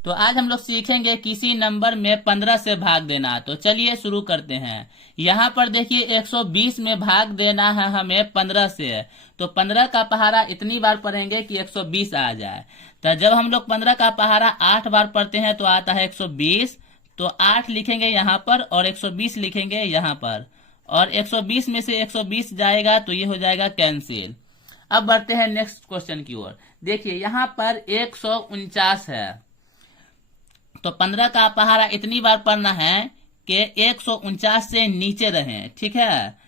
तो आज हम लोग सीखेंगे किसी नंबर में 15 से भाग देना। तो चलिए शुरू करते हैं। यहाँ पर देखिए 120 में भाग देना है हमें 15 से। तो 15 का पहाड़ा इतनी बार पढ़ेंगे कि 120 आ जाए। तो जब हम लोग 15 का पहाड़ा 8 बार पढ़ते हैं तो आता है 120। तो 8 लिखेंगे यहाँ पर और 120 लिखेंगे यहाँ पर, और 120 में से 120 जाएगा तो ये हो जाएगा कैंसिल। अब बढ़ते हैं नेक्स्ट क्वेश्चन की ओर। देखिए यहाँ पर 149 है। तो 15 का पहाड़ा इतनी बार पढ़ना है कि 149 से नीचे रहे, ठीक है।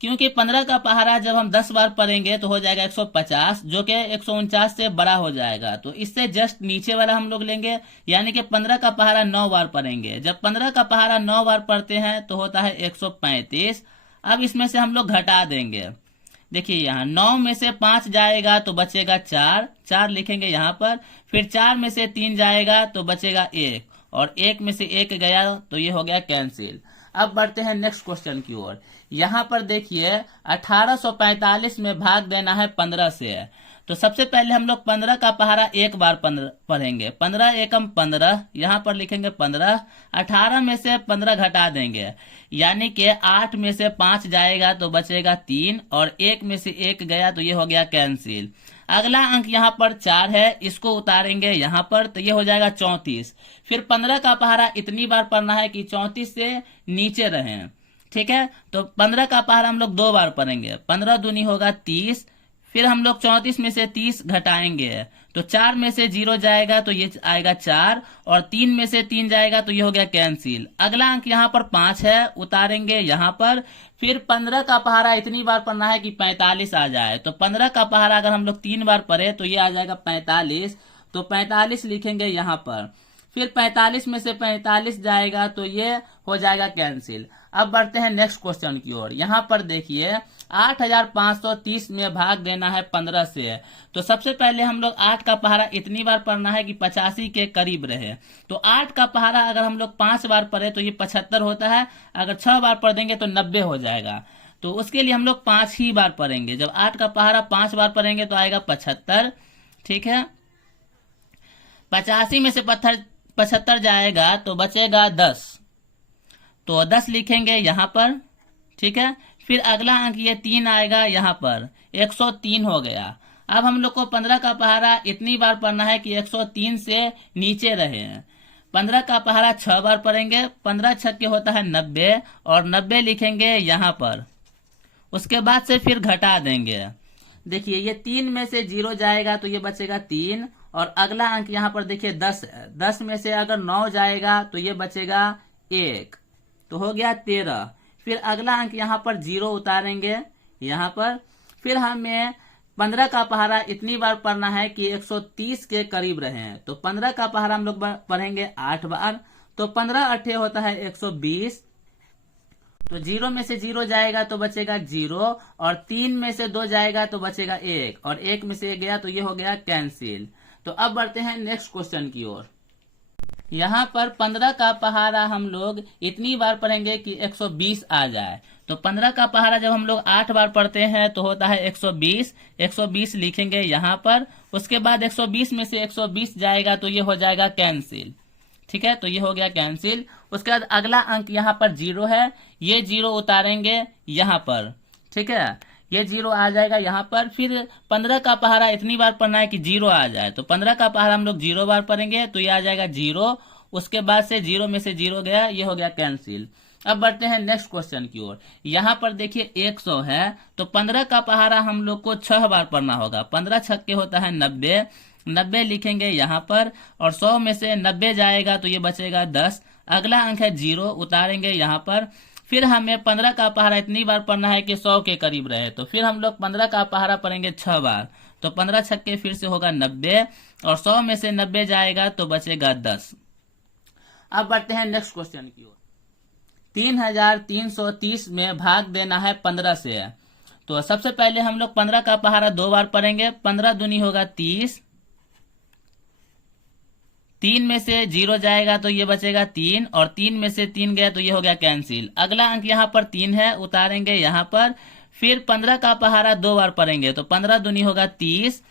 क्योंकि 15 का पहाड़ा जब हम 10 बार पढ़ेंगे तो हो जाएगा 150, जो कि 149 से बड़ा हो जाएगा। तो इससे जस्ट नीचे वाला हम लोग लेंगे, यानी कि 15 का पहाड़ा 9 बार पढ़ेंगे। जब 15 का पहाड़ा 9 बार पढ़ते हैं तो होता है 135। अब इसमें से हम लोग घटा देंगे। देखिए यहाँ 9 में से 5 जाएगा तो बचेगा 4, 4 लिखेंगे यहाँ पर। फिर 4 में से 3 जाएगा तो बचेगा 1, और 1 में से 1 गया तो ये हो गया कैंसिल। अब बढ़ते हैं नेक्स्ट क्वेश्चन की ओर। यहाँ पर देखिए 1845 में भाग देना है 15 से। तो सबसे पहले हम लोग 15 का पहाड़ा एक बार पढ़ेंगे। 15 एकम 15, यहाँ पर लिखेंगे 15। 18 में से 15 घटा देंगे, यानी कि 8 में से 5 जाएगा तो बचेगा 3, और 1 में से 1 गया तो ये हो गया कैंसिल। अगला अंक यहाँ पर 4 है, इसको उतारेंगे यहाँ पर तो ये हो जाएगा 34। फिर 15 का पहाड़ा इतनी बार पढ़ना है कि 34 से नीचे रहे, ठीक है। तो 15 का पहाड़ा हम लोग 2 बार पढ़ेंगे। 15 दूनी होगा 30। फिर हम लोग 34 में से 30 घटाएंगे तो 4 में से 0 जाएगा तो ये आएगा 4, और 3 में से 3 जाएगा तो ये हो गया कैंसिल। अगला अंक यहाँ पर 5 है, उतारेंगे यहाँ पर। फिर 15 का पहाड़ा इतनी बार पढ़ना है कि 45 आ जाए। तो 15 का पहाड़ा अगर हम लोग 3 बार पढ़े तो ये आ जाएगा 45। तो 45 लिखेंगे यहाँ पर। फिर 45 में से 45 जाएगा तो ये हो जाएगा कैंसिल। अब बढ़ते हैं नेक्स्ट क्वेश्चन की ओर। यहाँ पर देखिए 8530 में भाग देना है 15 से। तो सबसे पहले हम लोग 8 का पहाड़ा इतनी बार पढ़ना है कि 85 के करीब रहे। तो 8 का पहाड़ा अगर हम लोग 5 बार पढ़े तो ये 75 होता है। अगर 6 बार पढ़ देंगे तो 90 हो जाएगा। तो उसके लिए हम लोग 5 ही बार पढ़ेंगे। जब 8 का पहाड़ा 5 बार पढ़ेंगे तो आएगा 75, ठीक है। 85 में से 75 जाएगा तो बचेगा 10। तो 10 लिखेंगे यहाँ पर, ठीक है। फिर अगला अंक ये 3 आएगा यहाँ पर, 103 हो गया। अब हम लोग को 15 का पहाड़ा इतनी बार पढ़ना है कि 103 से नीचे रहे। 15 का पहाड़ा 6 बार पढ़ेंगे। 15 छक्के होता है 90, और 90 लिखेंगे यहाँ पर। उसके बाद से फिर घटा देंगे। देखिए ये 3 में से 0 जाएगा तो ये बचेगा 3, और अगला अंक यहाँ पर देखिए 10 है। 10 में से अगर 9 जाएगा तो ये बचेगा 1, तो हो गया 13। फिर अगला अंक यहाँ पर 0 उतारेंगे यहाँ पर। फिर हमें 15 का पहाड़ा इतनी बार पढ़ना है कि 130 के करीब रहे। तो 15 का पहाड़ा हम लोग पढ़ेंगे 8 बार। तो 15 अट्ठे होता है 120। तो 0 में से 0 जाएगा तो बचेगा 0, और 3 में से 2 जाएगा तो बचेगा 1, और 1 में से 1 गया तो ये हो गया कैंसिल। तो अब बढ़ते हैं नेक्स्ट क्वेश्चन की ओर। यहाँ पर 15 का पहाड़ा हम लोग इतनी बार पढ़ेंगे कि 120 आ जाए। तो 15 का पहाड़ा जब हम लोग 8 बार पढ़ते हैं तो होता है 120। 120 लिखेंगे यहाँ पर। उसके बाद 120 में से 120 जाएगा तो ये हो जाएगा कैंसिल, ठीक है। तो ये हो गया कैंसिल। उसके बाद अगला अंक यहाँ पर 0 है, ये 0 उतारेंगे यहाँ पर, ठीक है। ये 0 आ जाएगा यहाँ पर। फिर 15 का पहाड़ा इतनी बार पढ़ना है कि 0 आ जाए। तो 15 का पहाड़ा हम लोग 0 बार पढ़ेंगे तो ये आ जाएगा 0। उसके बाद से 0 में से 0 गया, ये हो गया कैंसिल। अब बढ़ते हैं नेक्स्ट क्वेश्चन की ओर। यहाँ पर देखिए 100 है। तो 15 का पहाड़ा हम लोग को 6 बार पढ़ना होगा। 15 छक्के होता है 90। 90 लिखेंगे यहाँ पर, और 100 में से 90 जाएगा तो ये बचेगा 10। अगला अंक है 0, उतारेंगे यहाँ पर। फिर हमें 15 का पहाड़ा इतनी बार पढ़ना है कि 100 के करीब रहे। तो फिर हम लोग 15 का पहाड़ा पढ़ेंगे 6 बार। तो 15 छक्के फिर से होगा 90, और 100 में से 90 जाएगा तो बचेगा 10। अब बढ़ते हैं नेक्स्ट क्वेश्चन की ओर। 3330 में भाग देना है 15 से। तो सबसे पहले हम लोग 15 का पहाड़ा 2 बार पढ़ेंगे। 15 दूनी होगा 30। 3 में से 0 जाएगा तो ये बचेगा 3, और 3 में से 3 गया तो ये हो गया कैंसिल। अगला अंक यहाँ पर 3 है, उतारेंगे यहाँ पर। फिर 15 का पहाड़ा 2 बार पढ़ेंगे। तो 15 दूनी होगा 30।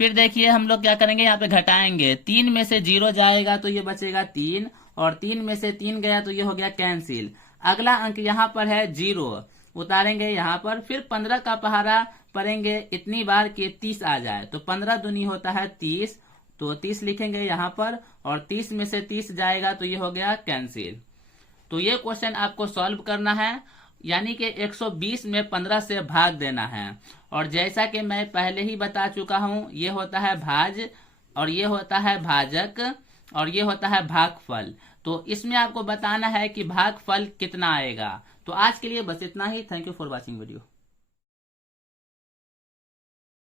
फिर देखिए हम लोग क्या करेंगे, यहाँ पे घटाएंगे, 3 में से 0 जाएगा तो ये बचेगा 3, और 3 में से 3 गया तो ये हो गया कैंसिल। अगला अंक यहाँ पर है 0, उतारेंगे यहाँ पर, फिर 15 का पहाड़ा पढ़ेंगे इतनी बार कि 30 आ जाए, तो 15 दूनी होता है 30, तो 30 लिखेंगे यहाँ पर, और 30 में से 30 जाएगा तो ये हो गया कैंसिल। तो ये क्वेश्चन आपको सॉल्व करना है, यानी कि 120 में 15 से भाग देना है। और जैसा कि मैं पहले ही बता चुका हूं, ये होता है भाज, और ये होता है भाजक, और ये होता है भागफल। तो इसमें आपको बताना है कि भागफल कितना आएगा। तो आज के लिए बस इतना ही। Thank you for watching video.